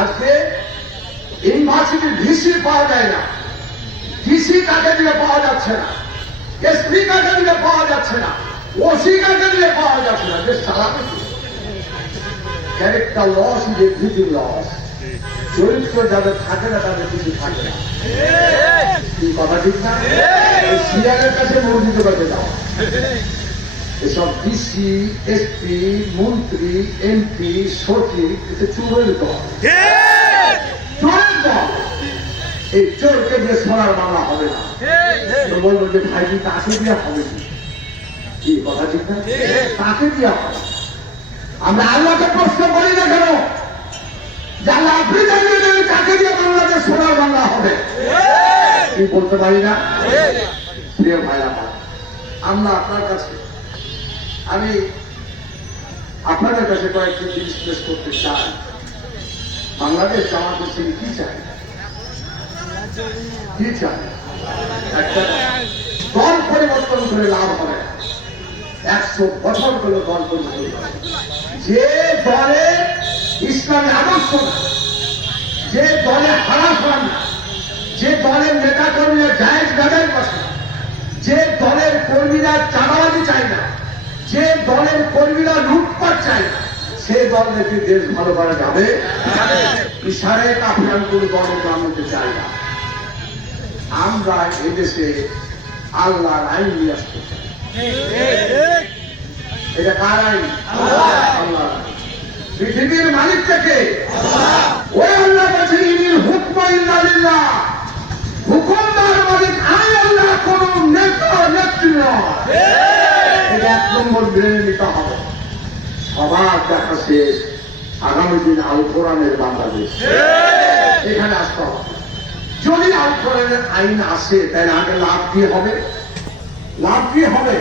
আজকে ইউনিভার্সিটির ভিসি পাওয়া যায় না। ডিসি কাকে দিলে পাওয়া যাচ্ছে না। এসপি কাকে দিলে পাওয়া যাচ্ছে না। ওসি কাকে দিলে পাওয়া যাচ্ছে না। দেশ চালাতে character loss is everything loss চরিত্র যাদের থাকে না, তাদের কিছু থাকে না। কথা ঠিক না? সিআরের কাছে মসজিদ করতে যাও এসব ডিসি এসপি মন্ত্রী এমপি সচিব এতে চোরের দল। চোরের দল। এই চোরকে দিয়ে সোনার বাংলা হবে না। বলব যে ভাইজি তাকে দিয়ে হবে কি কথা ঠিক না? তাকে দিয়ে হবে আমরা আল্লাহকে প্রশ্ন করি না কেন? যে আল্লাহ আপনি জানিয়ে দেবেন কাকে দিয়ে বাংলাদেশ সোনার বাংলা হবে? কি বলতে পারি না? প্রিয় ভাই আমার আমরা আপনার কাছে আমি আপনাদের কাছে কয়েকটি জিনিস পেশ করতে চাই। বাংলাদেশ জামাত ইসলামী কি চায় কি চায় একটা দল পরিবর্তন করে লাভ হবে। একশো বছর করে দল পরিবর্তন যে দলে ইসলামী আদর্শ না, যে দলে হারাস হয় না যে দলের নেতা কর্মীরা জায়েজ গাদের পাশে যে দলের কর্মীরা দলের কর্মীরা লুটপাট না। সে দল দেখে দেশ ভালো করা যাবে? ইশারে কাফিরান কোন দল জানতে চাই না। আমরা এদেশে আল্লাহর আইন নিয়ে আসতে চাই। এটা কার আইন? আল্লাহর আইন। পৃথিবীর মালিক থেকে? ওই আল্লাহ হুকম ইল্লাল্লাহ হুকুমদার মালিক আমি আল্লাহ কোন নেতা নেত্রী নয়। নম্বর মেনে নিতে হবে। সবার দেখা শেষ আগামী দিন আল কোরআনের বাংলাদেশ। এখানে আসতে হবে। যদি আল কোরআনের আইন আসে, তাহলে আগে লাভ কি হবে? লাভ কি হবে?